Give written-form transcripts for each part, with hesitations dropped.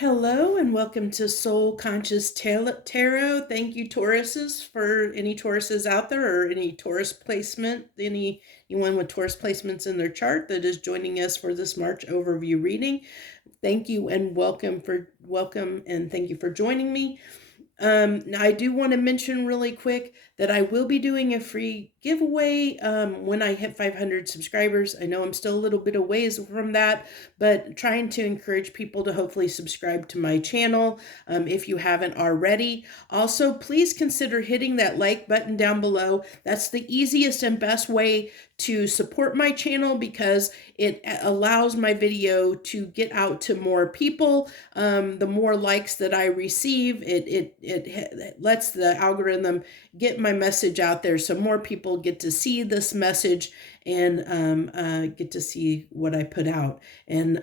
Hello and welcome to Soul Conscious Tarot. Thank you, Tauruses, for any Tauruses out there or any Taurus placement, anyone with Taurus placements in their chart that is joining us for this March overview reading. Thank you and welcome and thank you for joining me. Now I do want to mention really quick that I will be doing a free giveaway when I hit 500 subscribers. I know I'm still a little bit a ways from that, but trying to encourage people to hopefully subscribe to my channel if you haven't already. Also, please consider hitting that like button down below. That's the easiest and best way to support my channel because it allows my video to get out to more people. The more likes that I receive, it lets the algorithm get my message out there so more people get to see this message and get to see what I put out. And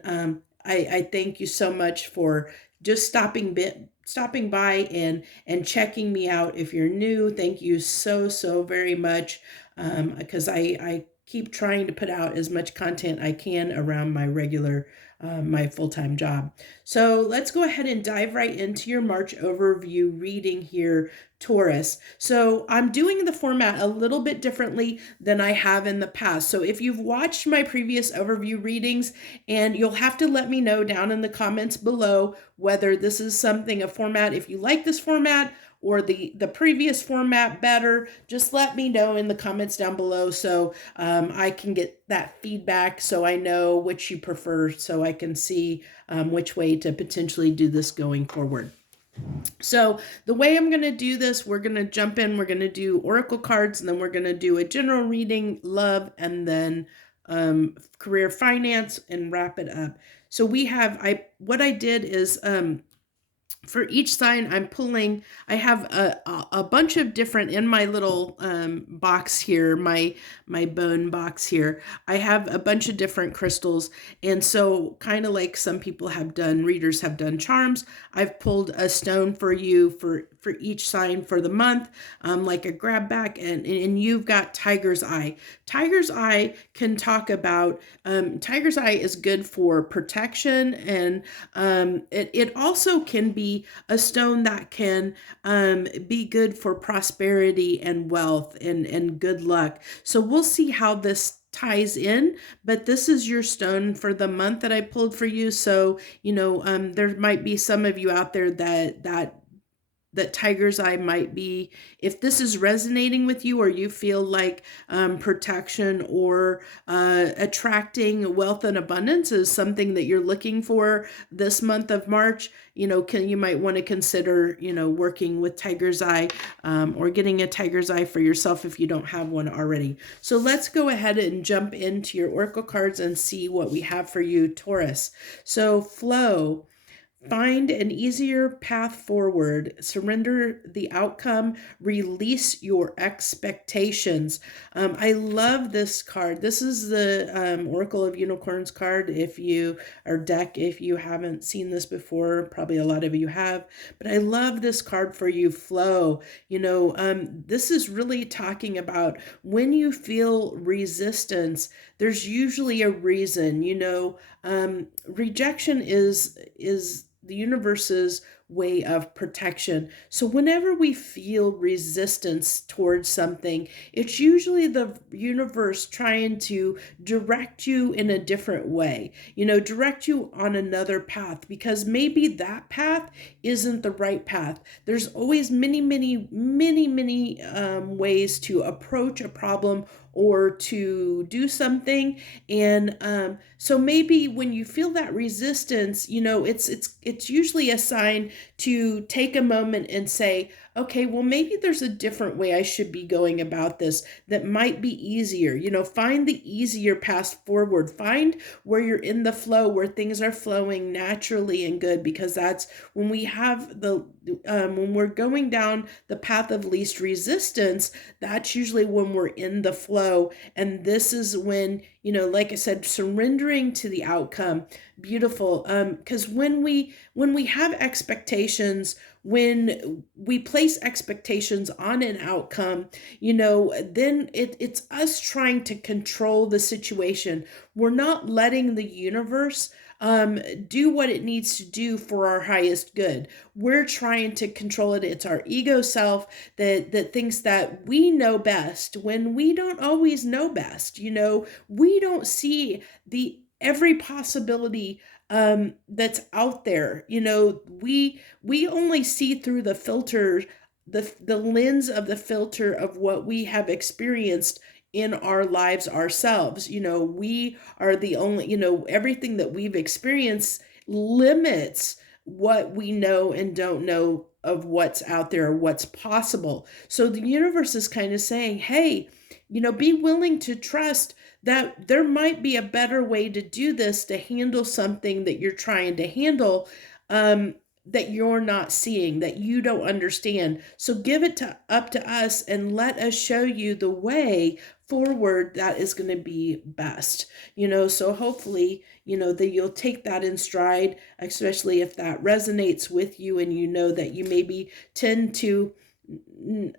I thank you so much for just stopping by and checking me out. If you're new, thank you so very much, because I keep trying to put out as much content I can around my regular my full-time job. So let's go ahead and dive right into your March overview reading here, Taurus. So I'm doing the format a little bit differently than I have in the past. So if you've watched my previous overview readings, and you'll have to let me know down in the comments below whether this is a format, if you like this format or the previous format better, just let me know in the comments down below so I can get that feedback so I know which you prefer so I can see which way to potentially do this going forward. So the way I'm going to do this, we're going to jump in, we're going to do oracle cards, and then we're going to do a general reading, love, and then career, finance, and wrap it up. So what I did is for each sign I'm pulling, I have a bunch of different in my little box here, my bone box here. I have a bunch of different crystals, and so kind of like some people have done, readers have done charms, I've pulled a stone for you for each sign for the month, like a grab back, and you've got Tiger's Eye. Tiger's Eye can talk about, Tiger's Eye is good for protection, and it also can be a stone that can be good for prosperity and wealth and good luck. So we'll see how this ties in, but this is your stone for the month that I pulled for you. So, there might be some of you out there that Tiger's Eye might be, if this is resonating with you or you feel like protection or attracting wealth and abundance is something that you're looking for this month of March, you might want to consider, working with Tiger's Eye or getting a Tiger's Eye for yourself if you don't have one already. So let's go ahead and jump into your oracle cards and see what we have for you, Taurus. So flow. Find an easier path forward, surrender the outcome, release your expectations. I love this card. This is the Oracle of Unicorns card. If you haven't seen this before, probably a lot of you have, but I love this card for you, flow. This is really talking about when you feel resistance, there's usually a reason. Rejection is the universe's way of protection. So whenever we feel resistance towards something, it's usually the universe trying to direct you in a different way, direct you on another path, because maybe that path isn't the right path. There's always many ways to approach a problem or to do something. And so maybe when you feel that resistance, it's usually a sign to take a moment and say, okay, well, maybe there's a different way I should be going about this that might be easier. Find the easier path forward. Find where you're in the flow, where things are flowing naturally and good, because that's when we have when we're going down the path of least resistance, that's usually when we're in the flow. And this is when, like I said, surrendering to the outcome. Beautiful. Because when we have expectations, when we place expectations on an outcome, then it's us trying to control the situation. We're not letting the universe do what it needs to do for our highest good. We're trying to control it. It's our ego self that thinks that we know best when we don't always know best. We don't see the every possibility that's out there. We only see through the filter, the lens of the filter of what we have experienced in our lives ourselves. We are the only, everything that we've experienced limits what we know and don't know of what's out there or what's possible. So the universe is kind of saying, hey, be willing to trust that there might be a better way to do this, to handle something that you're trying to handle, that you're not seeing, that you don't understand. So give it up to us and let us show you the way forward that is going to be best. So hopefully, that you'll take that in stride, especially if that resonates with you and that you maybe tend to,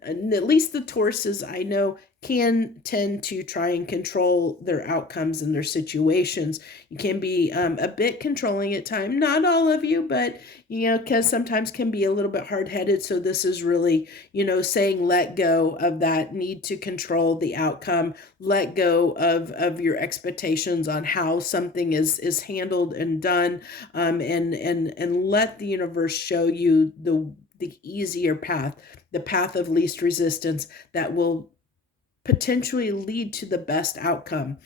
at least the Tauruses I know, can tend to try and control their outcomes and their situations. You can be a bit controlling at times, not all of you, but because sometimes can be a little bit hard-headed. So this is really, saying let go of that need to control the outcome, let go of your expectations on how something is handled and done, and let the universe show you the easier path, the path of least resistance that will potentially lead to the best outcome.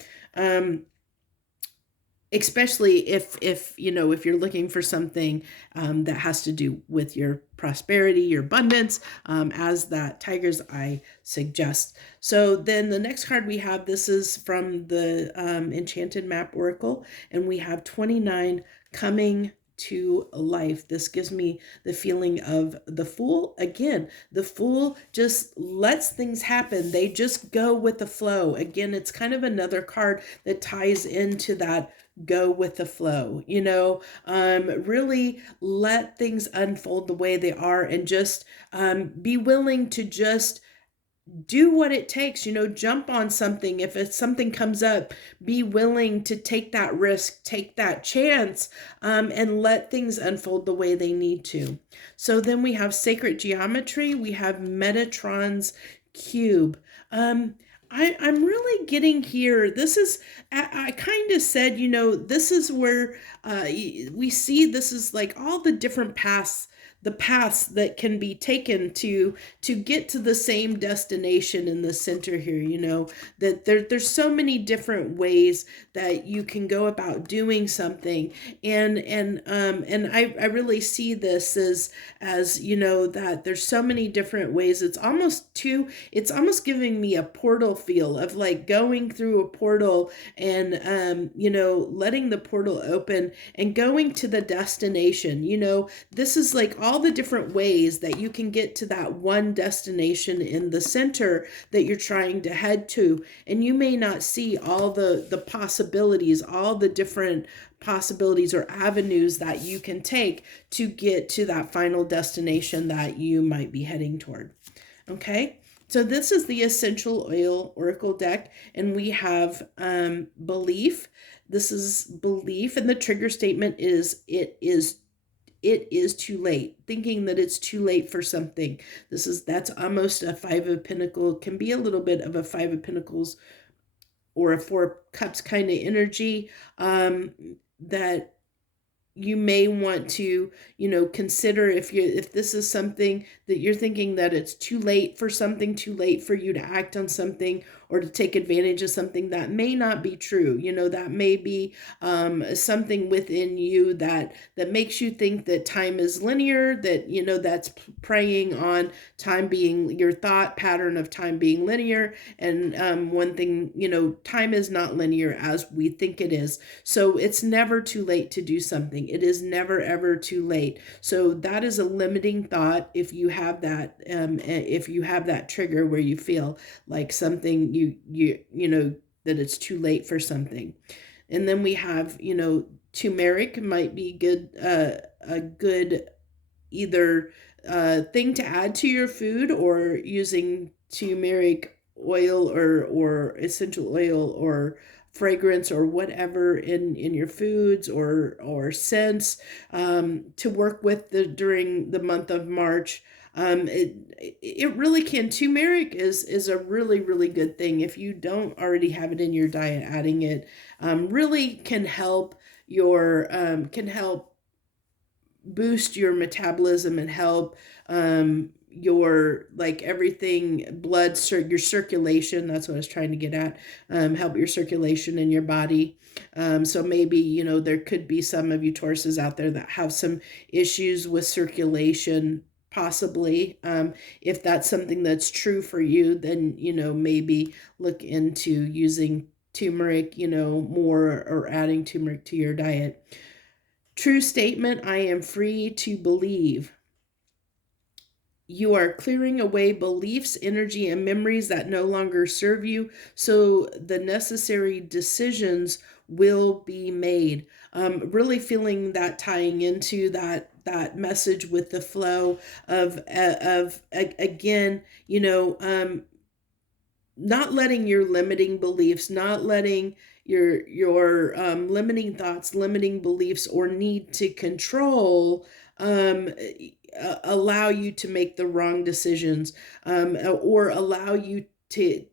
Especially if you're looking for something that has to do with your prosperity, your abundance, as that tiger's eye suggests. So then the next card we have, this is from the Enchanted Map Oracle, and we have 29 coming to life. This gives me the feeling of the Fool. Again, the Fool just lets things happen. They just go with the flow. Again, it's kind of another card that ties into that go with the flow, really let things unfold the way they are, and just be willing to just do what it takes, jump on something. If something comes up, be willing to take that risk, take that chance, and let things unfold the way they need to. So then we have sacred geometry. We have Metatron's cube. I'm really getting here. This is, I kind of said, this is where we see this is like all the different paths, the paths that can be taken to get to the same destination in the center here. That there's so many different ways that you can go about doing something, and I really see this as that there's so many different ways. It's almost giving me a portal feel of like going through a portal and letting the portal open and going to the destination. This is like all the different ways that you can get to that one destination in the center that you're trying to head to. And you may not see all the possibilities, all the different possibilities or avenues that you can take to get to that final destination that you might be heading toward. Okay. So this is the Essential Oil Oracle deck, and we have belief. This is belief, and the trigger statement is it is too late. Thinking that it's too late for something. That's almost a Five of Pentacles, can be a little bit of a Five of Pentacles or a Four of Cups kind of energy, that you may want to, consider if this is something that you're thinking that it's too late for something, too late for you to act on something or to take advantage of something. That may not be true. That may be something within you that makes you think that time is linear, that, that's preying on time being, your thought pattern of time being linear. And one thing, time is not linear as we think it is. So it's never too late to do something. It is never, ever too late. So that is a limiting thought. If you have that, trigger where you feel like something, that it's too late for something. And then we have, turmeric might be good, a good either thing to add to your food, or using turmeric oil or essential oil or fragrance or whatever in your foods or scents to work with during the month of March. It really can. Turmeric is a really good thing. If you don't already have it in your diet, adding it really can help can help boost your metabolism and help your like everything your circulation. That's what I was trying to get at. Help your circulation in your body. So maybe there could be some of you Tauruses out there that have some issues with circulation, possibly. If that's something that's true for you, then maybe look into using turmeric more, or adding turmeric to your diet. True statement: I am free to believe. You are clearing away beliefs, energy, and memories that no longer serve you, so the necessary decisions will be made. Really feeling that tying into that message with the flow of again, not letting your limiting beliefs, not letting your limiting thoughts, limiting beliefs, or need to control allow you to make the wrong decisions, or allow you to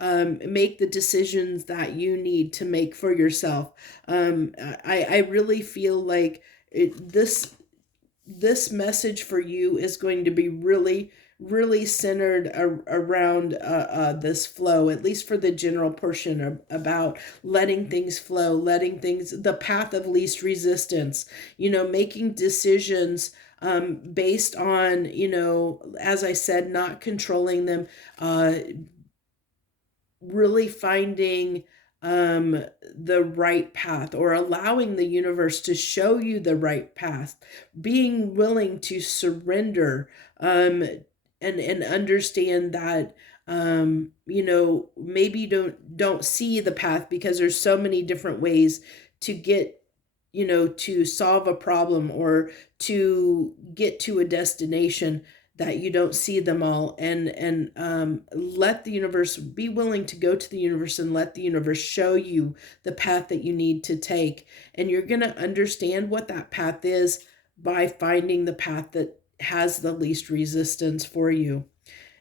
make the decisions that you need to make for yourself. I really feel like this message for you is going to be really centered around this flow, at least for the general portion, about letting things flow, the path of least resistance, making decisions based on, as I said, not controlling them, really finding the right path, or allowing the universe to show you the right path, being willing to surrender, and understand that maybe don't see the path because there's so many different ways to get to solve a problem or to get to a destination, that you don't see them all, and let the universe, be willing to go to the universe and let the universe show you the path that you need to take. And you're going to understand what that path is by finding the path that has the least resistance for you.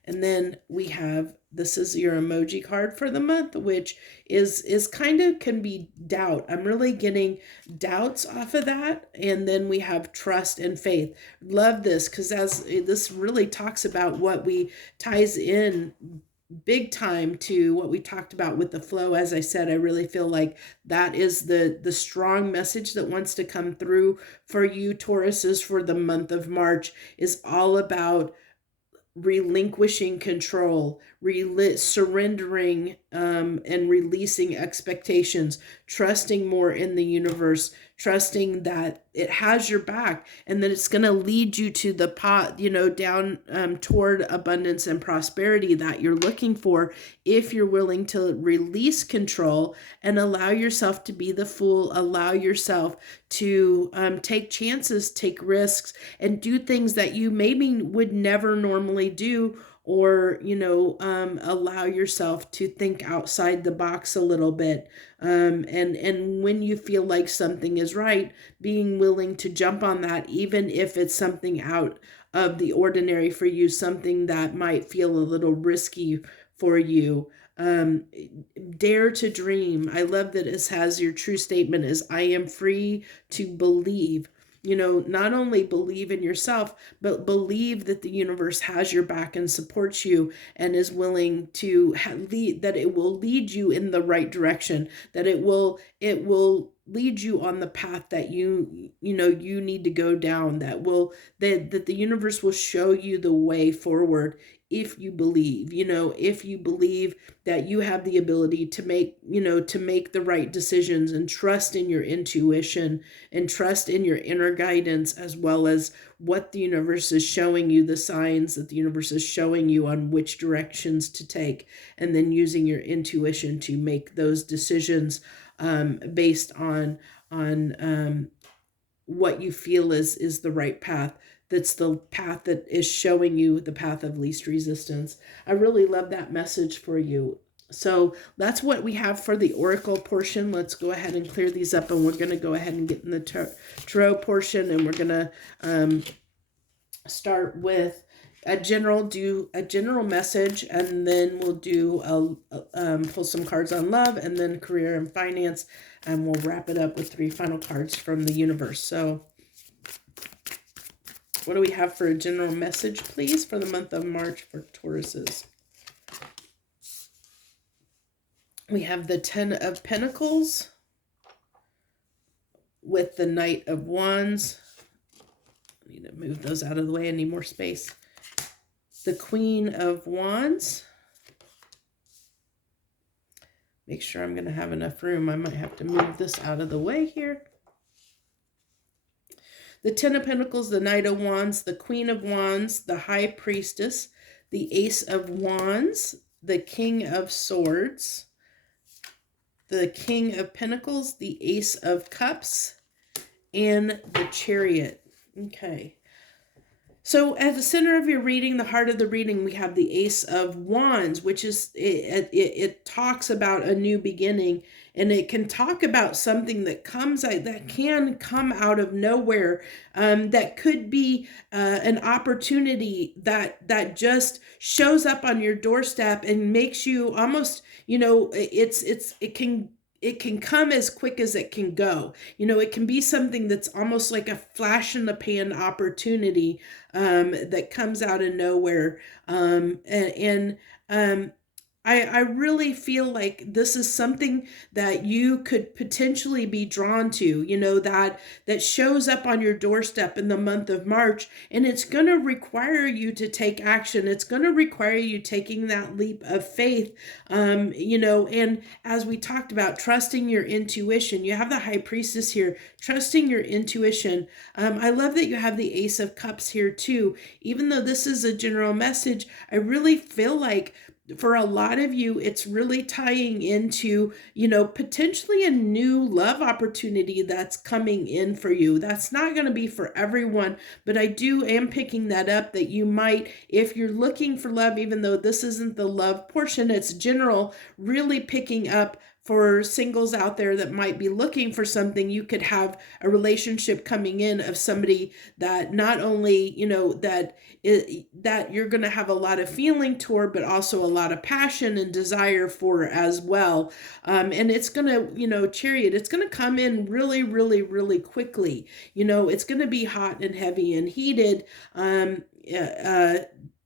And then we have, this is your emoji card for the month, which is kind of, can be doubt. I'm really getting doubts off of that. And then we have trust and faith. Love this, because as this really talks about what we ties in big time to what we talked about with the flow. As I said, I really feel like that is the strong message that wants to come through for you Tauruses for the month of March, is all about relinquishing control, surrendering, and releasing expectations, trusting more in the universe, trusting that it has your back, and that it's going to lead you to the pot, down toward abundance and prosperity that you're looking for, if you're willing to release control and allow yourself to be the fool, allow yourself to take chances, take risks, and do things that you maybe would never normally do, or allow yourself to think outside the box a little bit, and when you feel like something is right, being willing to jump on that, even if it's something out of the ordinary for you, something that might feel a little risky for you. Dare to dream. I love that it has your true statement is, I am free to believe. Not only believe in yourself, but believe that the universe has your back and supports you, and is willing to lead, that it will lead you in the right direction, that it will lead you on the path that you need to go down, that the universe will show you the way forward, if you believe, if you believe that you have the ability to make the right decisions, and trust in your intuition, and trust in your inner guidance, as well as what the universe is showing you, the signs that the universe is showing you on which directions to take, and then using your intuition to make those decisions based on what you feel is the right path. That's the path that is showing you the path of least resistance. I really love that message for you. So that's what we have for the oracle portion. Let's go ahead and clear these up, and we're going to go ahead and get in the tarot portion, and we're going to start with do a general message, and then we'll do pull some cards on love, and then career and finance, and we'll wrap it up with 3 final cards from the universe. So what do we have for a general message, please, for the month of March for Tauruses? We have the 10 of Pentacles with the Knight of Wands. I need to move those out of the way. I need more space. The Queen of Wands. Make sure I'm going to have enough room. I might have to move this out of the way here. The 10 of Pentacles, the Knight of Wands, the Queen of Wands, the High Priestess, the Ace of Wands, the King of Swords, the King of Pentacles, the Ace of Cups, and the Chariot. Okay. So at the center of your reading, the heart of the reading, we have the Ace of Wands, which is, it talks about a new beginning, and it can talk about something that can come out of nowhere, that could be an opportunity that just shows up on your doorstep and makes you almost, it can come as quick as it can go. It can be something that's almost like a flash in the pan opportunity that comes out of nowhere. I really feel like this is something that you could potentially be drawn to, that shows up on your doorstep in the month of March, and it's going to require you to take action. It's going to require you taking that leap of faith, and as we talked about, trusting your intuition. You have the High Priestess here, trusting your intuition. I love that you have the Ace of Cups here too. Even though this is a general message, I really feel like for a lot of you, it's really tying into, potentially a new love opportunity that's coming in for you. That's not going to be for everyone, but I am picking that up, that you might, if you're looking for love, even though this isn't the love portion, it's general, really picking up for singles out there that might be looking for something. You could have a relationship coming in of somebody that not only, that you're going to have a lot of feeling toward, but also a lot of passion and desire for as well. And it's going to, Chariot, it's going to come in really, really, really quickly. It's going to be hot and heavy and heated.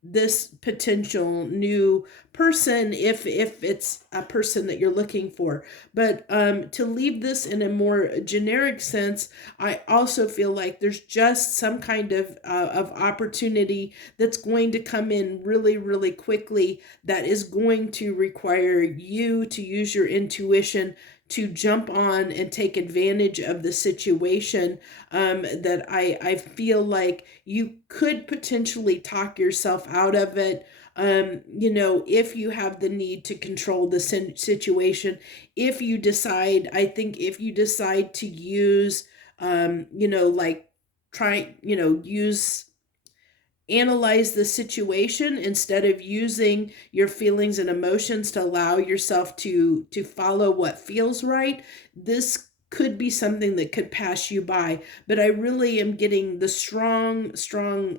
This potential new person, if it's a person that you're looking for. But to leave this in a more generic sense, I also feel like there's just some kind of opportunity that's going to come in really, really quickly, that is going to require you to use your intuition to jump on and take advantage of the situation, that I feel like you could potentially talk yourself out of it. If you have the need to control the situation, if you decide to use, analyze the situation instead of using your feelings and emotions to allow yourself to follow what feels right, this could be something that could pass you by. But I really am getting the strong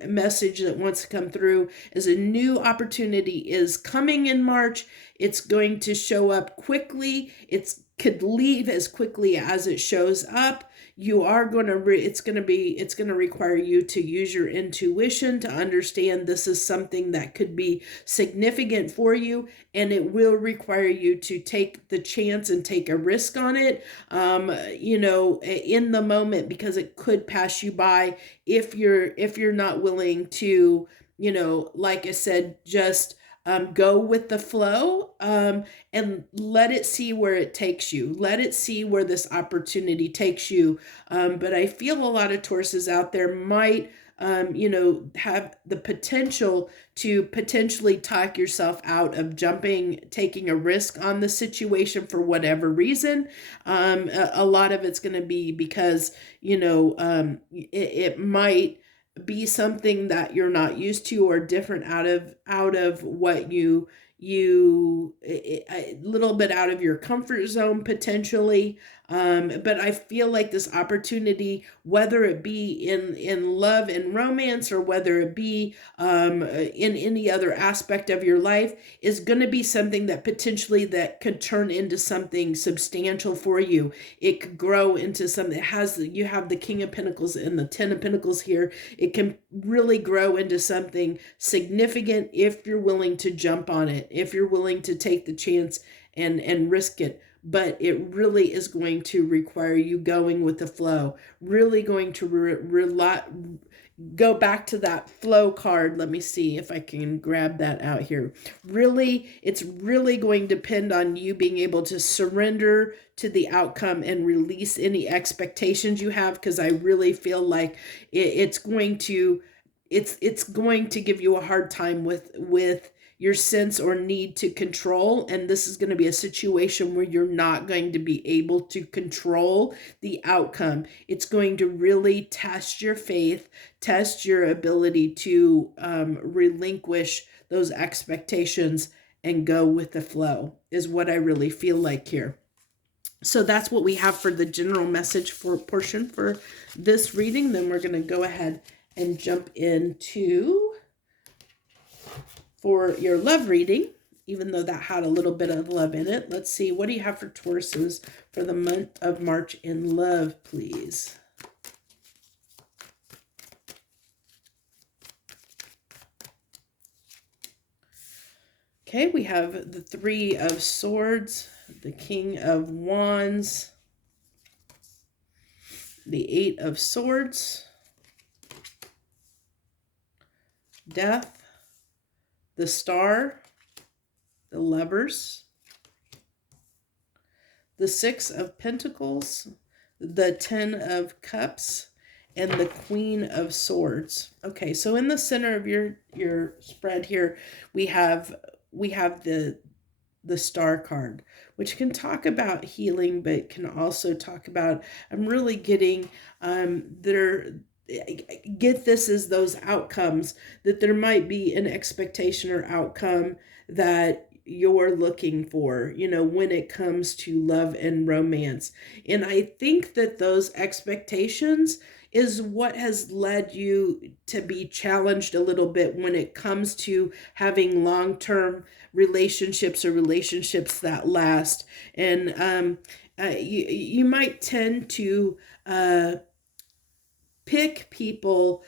message that wants to come through as a new opportunity is coming in March. It's going to show up quickly. It could leave as quickly as it shows up. It's going to require you to use your intuition to understand this is something that could be significant for you, and it will require you to take the chance and take a risk on it, in the moment, because it could pass you by if you're not willing to, like I said, just go with the flow, and let it see where it takes you. Let it see where this opportunity takes you. But I feel a lot of Tauruses out there might, have the potential to potentially talk yourself out of taking a risk on the situation for whatever reason. A lot of it's going to be because, it might be something that you're not used to or different out of what you a little bit out of your comfort zone potentially. But I feel like this opportunity, whether it be in love and romance, or whether it be in any other aspect of your life, is going to be something that potentially that could turn into something substantial for you. It could grow into something that has, you have the King of Pentacles and the Ten of Pentacles here. It can really grow into something significant if you're willing to jump on it, if you're willing to take the chance and risk it. But it really is going to require you going with the flow, really going to go back to that flow card. Let me see if I can grab that out here. Really, it's really going to depend on you being able to surrender to the outcome and release any expectations you have, because I really feel like it's going to give you a hard time with your sense or need to control. And this is going to be a situation where you're not going to be able to control the outcome. It's going to really test your faith, test your ability to relinquish those expectations and go with the flow, is what I really feel like here. So that's what we have for the general message for portion for this reading. Then we're going to go ahead and jump into for your love reading, even though that had a little bit of love in it. Let's see, what do you have for Tauruses for the month of March in love, please? Okay, we have the Three of Swords, the King of Wands, the Eight of Swords, Death, the Star, the Lovers, the Six of Pentacles, the Ten of Cups, and the Queen of Swords. Okay, so in the center of your spread here, we have the Star card, which can talk about healing, but can also talk about, I'm really getting get this as those outcomes, that there might be an expectation or outcome that you're looking for, when it comes to love and romance. And I think that those expectations is what has led you to be challenged a little bit when it comes to having long-term relationships or relationships that last. And you might tend to pick people,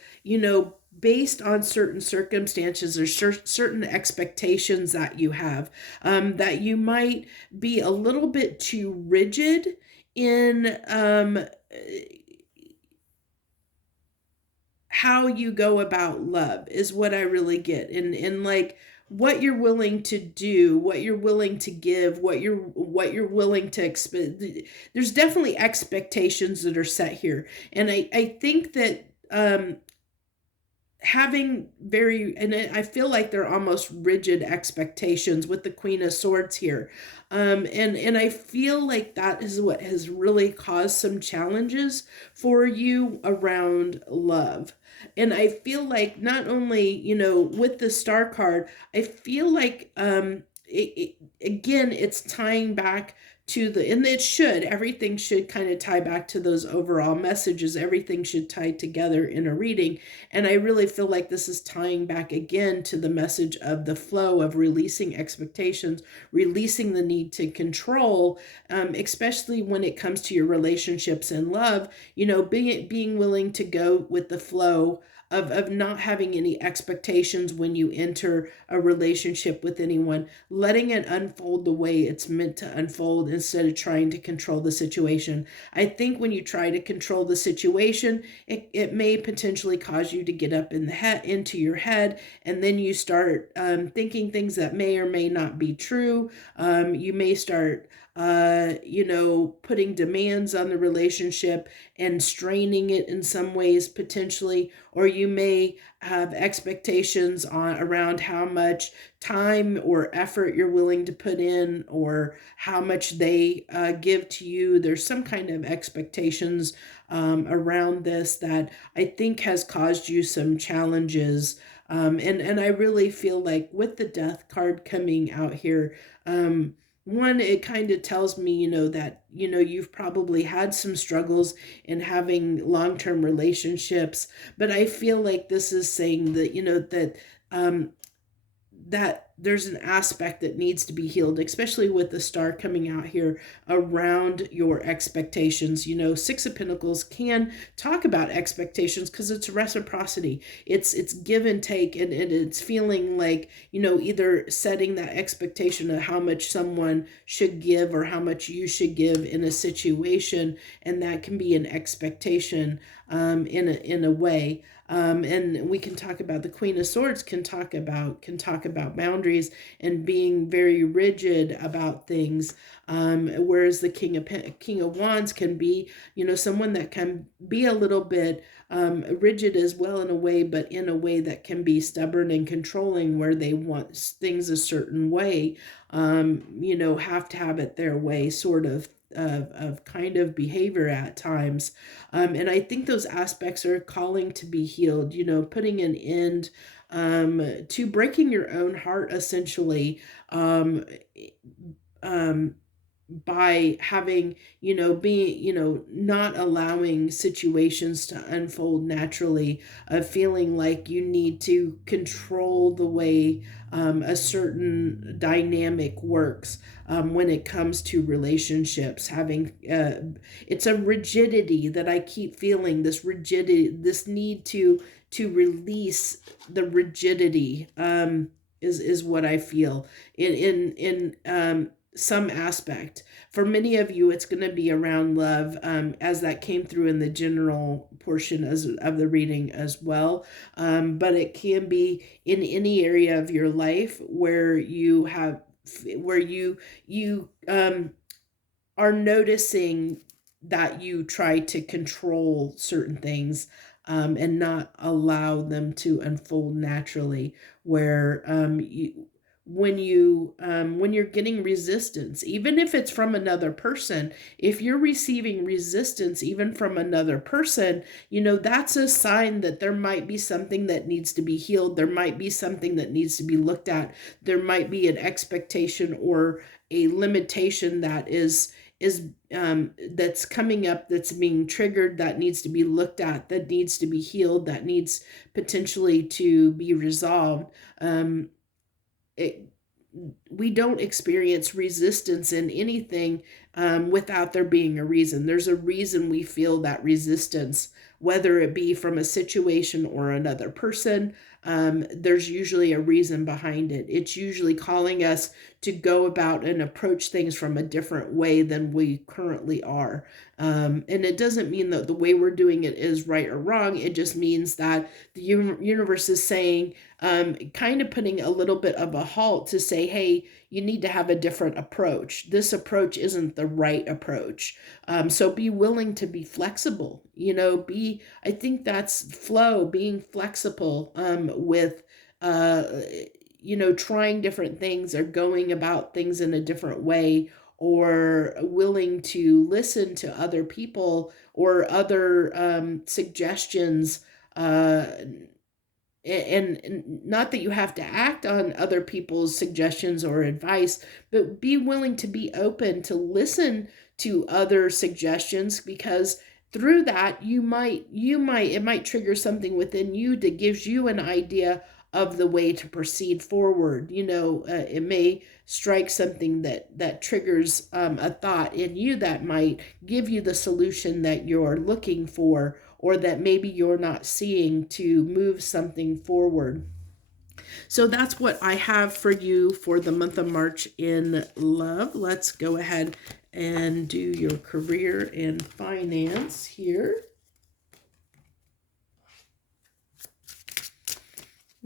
based on certain circumstances or certain expectations that you have, that you might be a little bit too rigid in how you go about love, is what I really get. And like what you're willing to do, what you're willing to give, what you're willing to expect. There's definitely expectations that are set here. And I think that having and I feel like they're almost rigid expectations with the Queen of Swords here. And I feel like that is what has really caused some challenges for you around love. And I feel like not only, with the Star card, I feel like again, it's tying back to everything should kind of tie back to those overall messages. Everything should tie together in a reading. And I really feel like this is tying back again to the message of the flow of releasing expectations, releasing the need to control, especially when it comes to your relationships and love, being willing to go with the flow of not having any expectations when you enter a relationship with anyone, letting it unfold the way it's meant to unfold instead of trying to control the situation. I think when you try to control the situation, it may potentially cause you to get up into your head, and then you start thinking things that may or may not be true. You may start putting demands on the relationship and straining it in some ways potentially, or you may have expectations on around how much time or effort you're willing to put in, or how much they give to you. There's some kind of expectations around this that I think has caused you some challenges. And I really feel like with the death card coming out here, one, it kind of tells me, that, you've probably had some struggles in having long-term relationships, but I feel like this is saying that, um, that there's an aspect that needs to be healed, especially with the star coming out here around your expectations. Six of Pentacles can talk about expectations because it's reciprocity. It's give and take, and it's feeling like, either setting that expectation of how much someone should give or how much you should give in a situation, and that can be an expectation in a way. And we can talk about the Queen of Swords can talk about boundaries and being very rigid about things, whereas the King of Wands can be, someone that can be a little bit rigid as well in a way, but in a way that can be stubborn and controlling, where they want things a certain way, have to have it their way, sort of kind of behavior at times. And I think those aspects are calling to be healed, putting an end to breaking your own heart, essentially, by having, being, not allowing situations to unfold naturally, of feeling like you need to control the way a certain dynamic works when it comes to relationships. Having, it's a rigidity that I keep feeling, this rigidity, this need to release the rigidity, is what I feel in some aspect. For many of you, it's going to be around love, as that came through in the general portion of the reading as well. But it can be in any area of your life where you are noticing that you try to control certain things, and not allow them to unfold naturally, where when you're getting resistance, even if it's from another person, if you're receiving resistance even from another person, that's a sign that there might be something that needs to be healed. There might be something that needs to be looked at. There might be an expectation or a limitation that is that's coming up, that's being triggered, that needs to be looked at, that needs to be healed, that needs potentially to be resolved. We don't experience resistance in anything without there being a reason. There's a reason we feel that resistance, whether it be from a situation or another person. There's usually a reason behind it. It's usually calling us to go about and approach things from a different way than we currently are. And it doesn't mean that the way we're doing it is right or wrong. It just means that the universe is saying, kind of putting a little bit of a halt to say, hey, you need to have a different approach. This approach isn't the right approach. So be willing to be flexible, I think that's flow, being flexible, with, trying different things or going about things in a different way, or willing to listen to other people or other suggestions, and not that you have to act on other people's suggestions or advice, but be willing to be open to listen to other suggestions, because through that it might trigger something within you that gives you an idea of the way to proceed forward. It may strike something that triggers a thought in you that might give you the solution that you're looking for, or that maybe you're not seeing, to move something forward. So that's what I have for you for the month of March in love. Let's go ahead and do your career and finance here.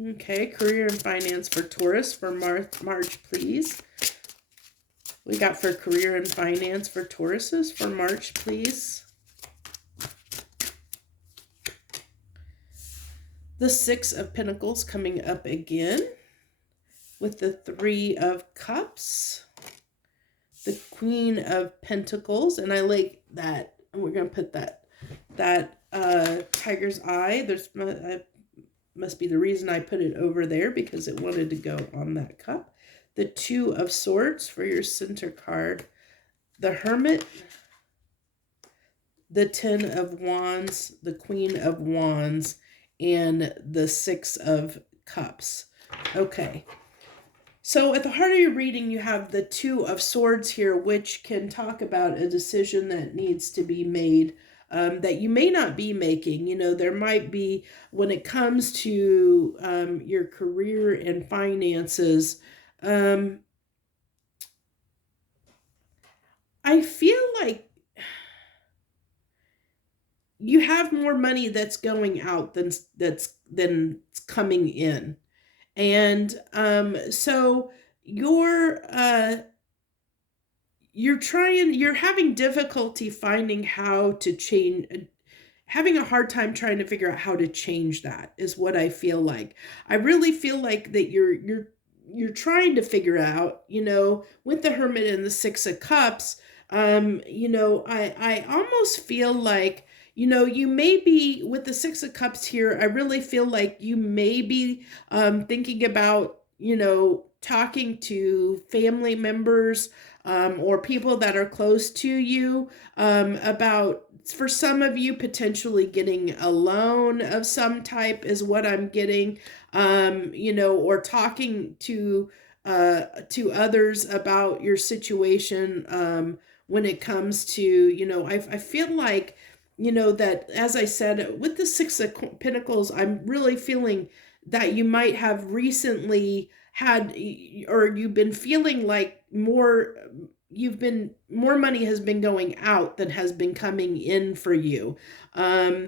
Okay, career and finance for Taurus for March, please. We got for career and finance for Tauruses for March, please. The Six of Pentacles coming up again with the Three of Cups, the Queen of Pentacles, and I like that. And we're going to put that tiger's eye. There's must be the reason I put it over there, because it wanted to go on that cup. The Two of Swords for your center card, the Hermit, the Ten of Wands, the Queen of Wands, and the Six of Cups. Okay. So at the heart of your reading, you have the Two of Swords here, which can talk about a decision that needs to be made, that you may not be making. You know, there might be, when it comes to your career and finances, I feel like you have more money that's going out than coming in. And so you're having difficulty finding how to change, having a hard time trying to figure out how to change that, is what I feel like. I really feel like that you're trying to figure out, you know, with the Hermit and the Six of Cups, you know, I almost feel like, you know, you may be, with the Six of Cups here, I really feel like you may be thinking about, you know, talking to family members or people that are close to you about, for some of you, potentially getting a loan of some type is what I'm getting, you know, or talking to others about your situation when it comes to, you know, I feel like, you know, that, as I said, with the Six of Pentacles, I'm really feeling that you might have recently had, or you've been feeling like more money has been going out than has been coming in for you. And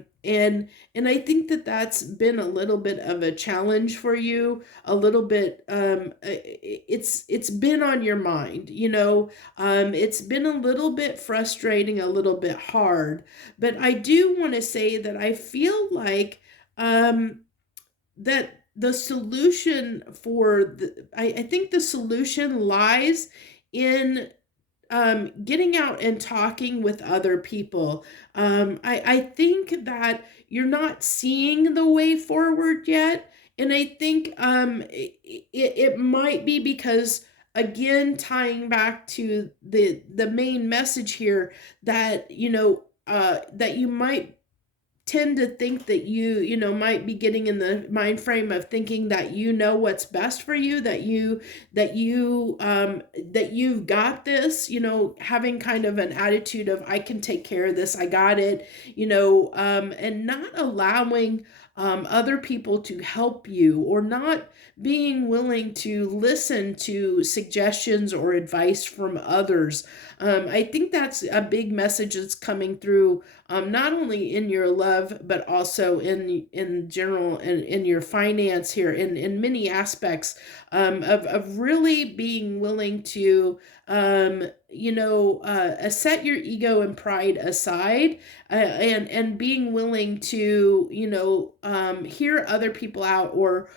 I think that that's been a little bit of a challenge for you, a little bit, it's been on your mind, you know, it's been a little bit frustrating, a little bit hard, but I do want to say that I feel like, that the solution for I think the solution lies in getting out and talking with other people. I think that you're not seeing the way forward yet. And I think it might be because, again, tying back to the main message here, that, you know, that you might tend to think that you know, might be getting in the mind frame of thinking that you know what's best for you, that you've got this, you know, having kind of an attitude of, I can take care of this, I got it, you know, and not allowing other people to help you, or not being willing to listen to suggestions or advice from others. I think that's a big message that's coming through, not only in your love, but also in general, in your finance here, in many aspects, of really being willing to, you know, set your ego and pride aside, and being willing to, you know, hear other people out, or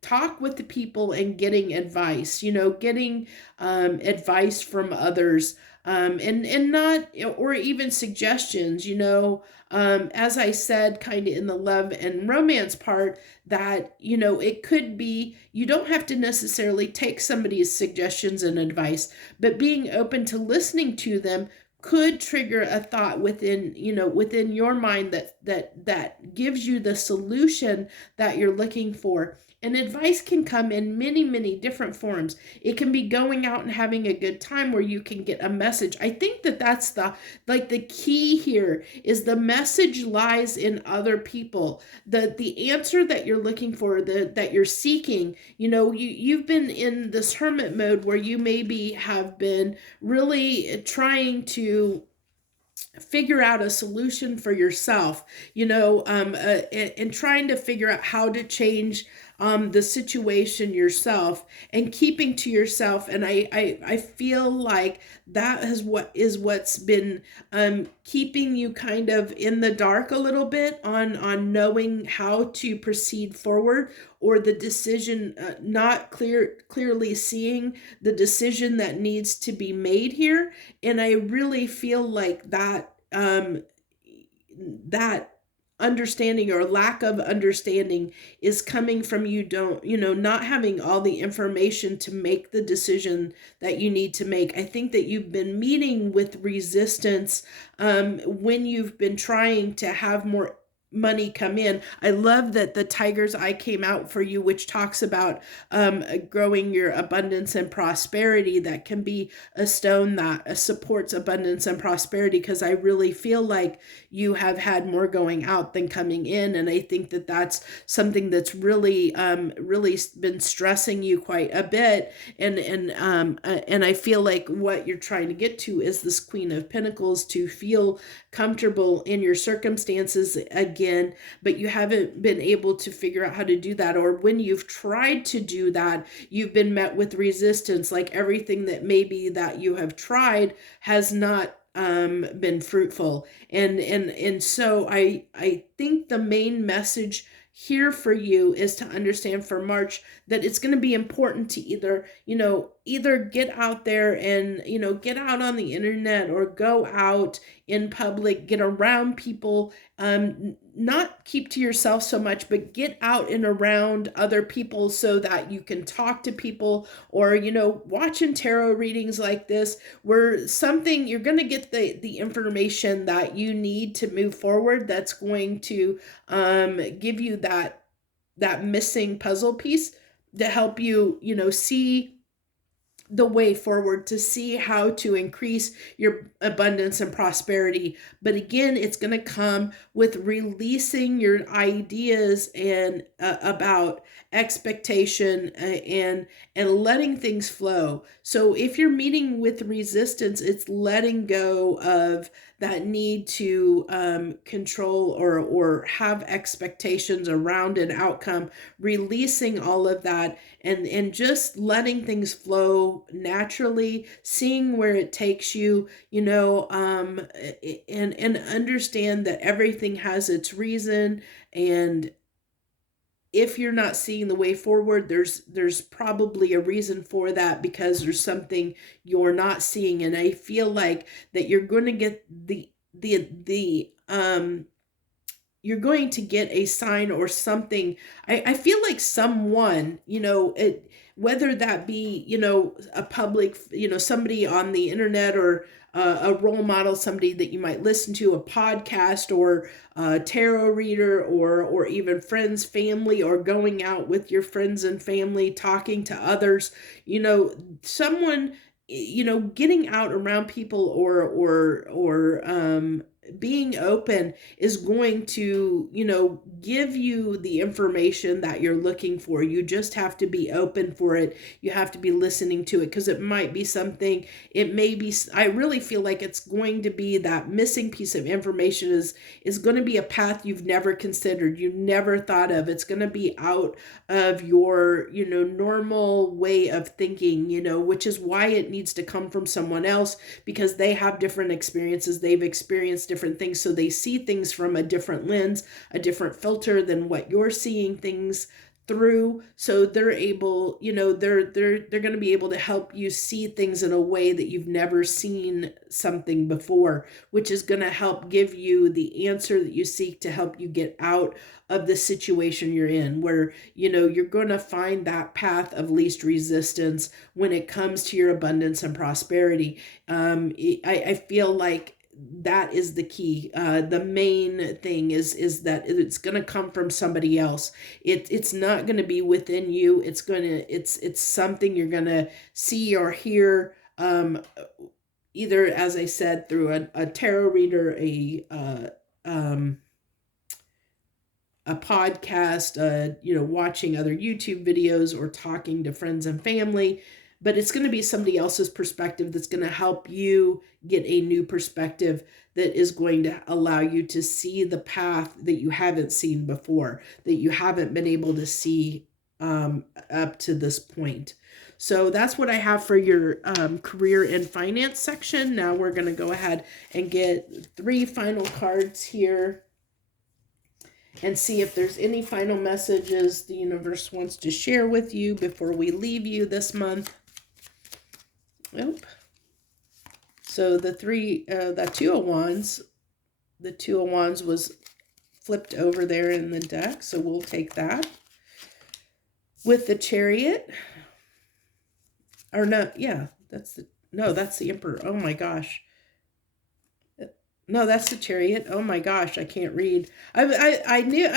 talk with the people and getting advice, you know, getting advice from others, and not, or even suggestions, you know, as I said, kind of in the love and romance part, that, you know, it could be, you don't have to necessarily take somebody's suggestions and advice, but being open to listening to them could trigger a thought within, you know, within your mind that gives you the solution that you're looking for. And advice can come in many, many different forms. It can be going out and having a good time where you can get a message. I think that that's the key here, is the message lies in other people. The answer that you're looking for, that you're seeking, you know, you've been in this hermit mode where you maybe have been really trying to figure out a solution for yourself, you know, and trying to figure out how to change the situation yourself and keeping to yourself. And I feel like that is what's been keeping you kind of in the dark a little bit on knowing how to proceed forward, or the decision, not clearly seeing the decision that needs to be made here. And I really feel like that understanding or lack of understanding is coming from not having all the information to make the decision that you need to make. I think that you've been meeting with resistance when you've been trying to have more money come in. I love that the tiger's eye came out for you, which talks about growing your abundance and prosperity. That can be a stone that supports abundance and prosperity, because I really feel like you have had more going out than coming in. And I think that that's something that's really been stressing you quite a bit. And I feel like what you're trying to get to is this Queen of Pentacles, to feel comfortable in your circumstances again, but you haven't been able to figure out how to do that. Or when you've tried to do that, you've been met with resistance, like everything that maybe that you have tried has not been fruitful. And so I think the main message here for you is to understand for March that it's going to be important to either get out there and get out on the internet, or go out in public, get around people, not keep to yourself so much, but get out and around other people so that you can talk to people. Or watching tarot readings like this, where you're going to get the information that you need to move forward, that's going to give you that missing puzzle piece to help you see the way forward, to see how to increase your abundance and prosperity. But again, it's going to come with releasing your ideas and about expectation, and letting things flow. So if you're meeting with resistance, it's letting go of that need to control or have expectations around an outcome, releasing all of that, and just letting things flow naturally, seeing where it takes you, and understand that everything has its reason. And if you're not seeing the way forward, there's probably a reason for that, because there's something you're not seeing. And I feel like that you're going to get you're going to get a sign or something. I feel like someone, whether that be, a public, somebody on the internet, or a role model, somebody that you might listen to, a podcast, or a tarot reader, or even friends, family, or going out with your friends and family, talking to others, someone, getting out around people, or being open is going to, give you the information that you're looking for. You just have to be open for it. You have to be listening to it, because it might be something, I really feel like it's going to be that missing piece of information is going to be a path you've never considered, you never thought of. It's going to be out of your, normal way of thinking, which is why it needs to come from someone else, because they have different experiences. They've experienced different things, so they see things from a different lens, a different filter than what you're seeing things through. So they're able, they're going to be able to help you see things in a way that you've never seen something before, which is going to help give you the answer that you seek to help you get out of the situation you're in, where you're going to find that path of least resistance when it comes to your abundance and prosperity. I feel like that is the key. The main thing is that it's going to come from somebody else. It's not going to be within you. It's something you're going to see or hear, either, as I said, through a tarot reader, a podcast, watching other YouTube videos, or talking to friends and family. But it's going to be somebody else's perspective that's going to help you get a new perspective that is going to allow you to see the path that you haven't seen before, that you haven't been able to see up to this point. So that's what I have for your career and finance section. Now we're going to go ahead and get 3 final cards here and see if there's any final messages the universe wants to share with you before we leave you this month. Nope. So the 2 of Wands, the 2 of Wands was flipped over there in the deck, so we'll take that. With the Chariot, or no, yeah, that's the Emperor. Oh my gosh. No, that's the Chariot. Oh my gosh, I can't read. I knew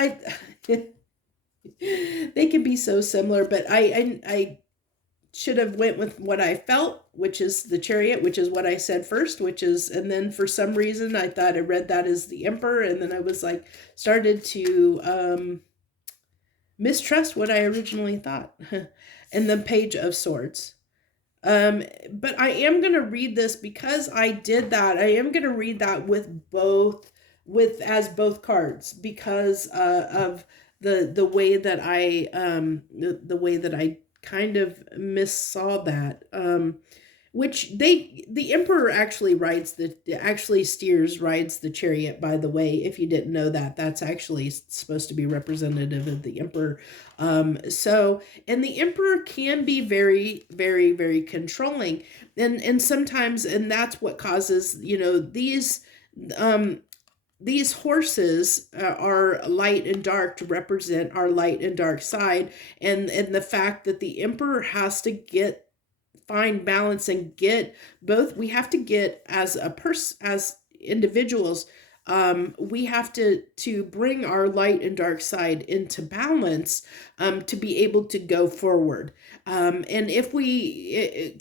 they can be so similar, but I should have went with what I felt, which is the Chariot, which is what I said first, and then for some reason I thought I read that as the Emperor, and then I was like, started to mistrust what I originally thought. And the Page of Swords. But I am going to read this because I did that. I am going to read that as both cards because of the way that the way that I kind of missaw that. Which the Emperor actually steers, rides the Chariot, by the way, if you didn't know that. That's actually supposed to be representative of the Emperor. And the Emperor can be very, very, very controlling. And sometimes, and that's what causes, these horses are light and dark to represent our light and dark side. And the fact that the Emperor has to find balance and get both. We have to get as individuals, we have to bring our light and dark side into balance to be able to go forward. And if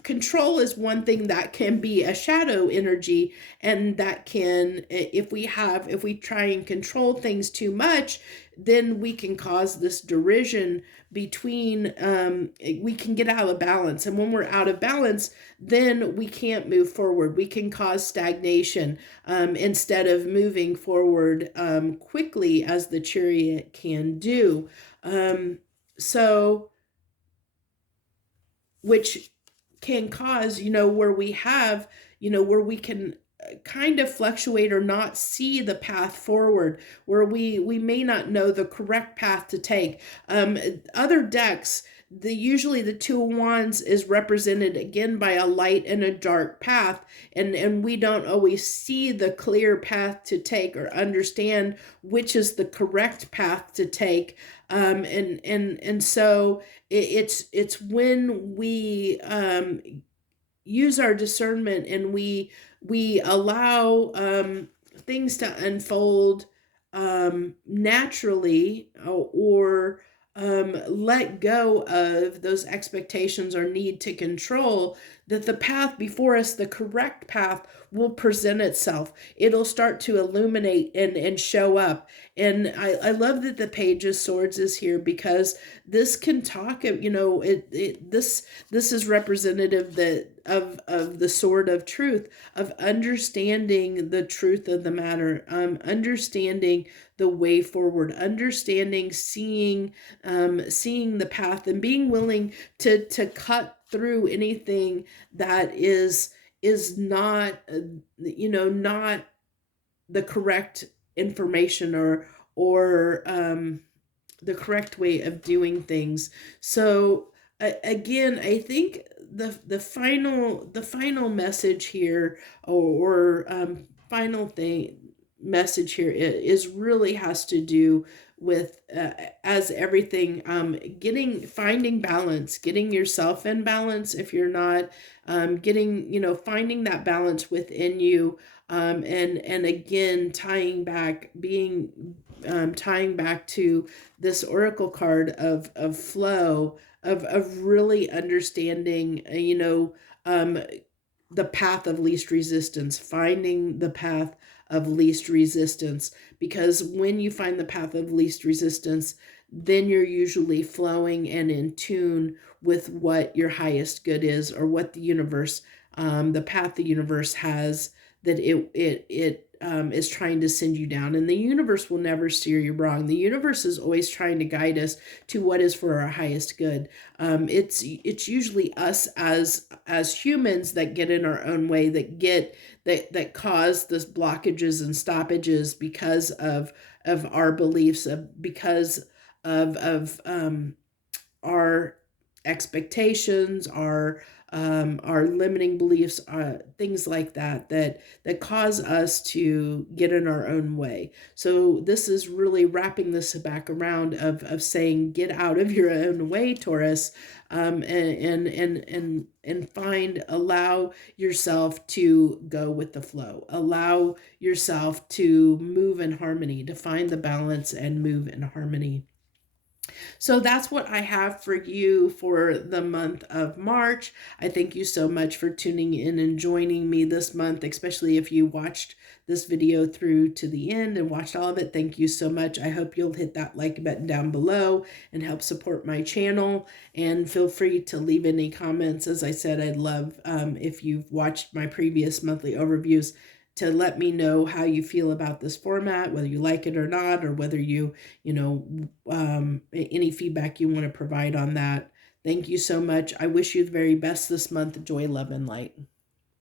control is one thing that can be a shadow energy, and that can, if we try and control things too much, then we can cause this derision between, we can get out of balance. And when we're out of balance, then we can't move forward. We can cause stagnation instead of moving forward quickly as the Chariot can do. Which can cause, where we have, where we can kind of fluctuate or not see the path forward, where we may not know the correct path to take. Other decks, usually the 2 of Wands is represented again by a light and a dark path, and we don't always see the clear path to take or understand which is the correct path to take. And so it's when we use our discernment and we allow things to unfold naturally, or let go of those expectations or need to control, that the path before us, the correct path, will present itself. It'll start to illuminate and show up. And I love that the Page of Swords is here, because this can talk of, this is representative of the sword of truth, of understanding the truth of the matter, understanding the way forward, understanding, seeing the path, and being willing to cut through anything that is not, not the correct information or the correct way of doing things. So again, I think the final message here, or final message here is really has to do with, as everything, finding balance, getting yourself in balance. If you're not finding that balance within you, and again, tying back to this oracle card of flow, of really understanding, the path of least resistance, finding the path of least resistance. Because when you find the path of least resistance, then you're usually flowing and in tune with what your highest good is, or what the universe, the path the universe has, that it is trying to send you down. And the universe will never steer you wrong. The universe is always trying to guide us to what is for our highest good. It's usually us as humans that get in our own way, that cause this blockages and stoppages because of our beliefs, because of our expectations, our limiting beliefs, things like that cause us to get in our own way. So this is really wrapping this back around of saying, get out of your own way, Taurus, and allow yourself to go with the flow. Allow yourself to move in harmony, to find the balance and move in harmony. So that's what I have for you for the month of March. I thank you so much for tuning in and joining me this month, especially if you watched this video through to the end and watched all of it. Thank you so much. I hope you'll hit that like button down below and help support my channel. And feel free to leave any comments. As I said, I'd love if you've watched my previous monthly overviews to let me know how you feel about this format, whether you like it or not, or whether any feedback you want to provide on that. Thank you so much. I wish you the very best this month. Joy, love, and light.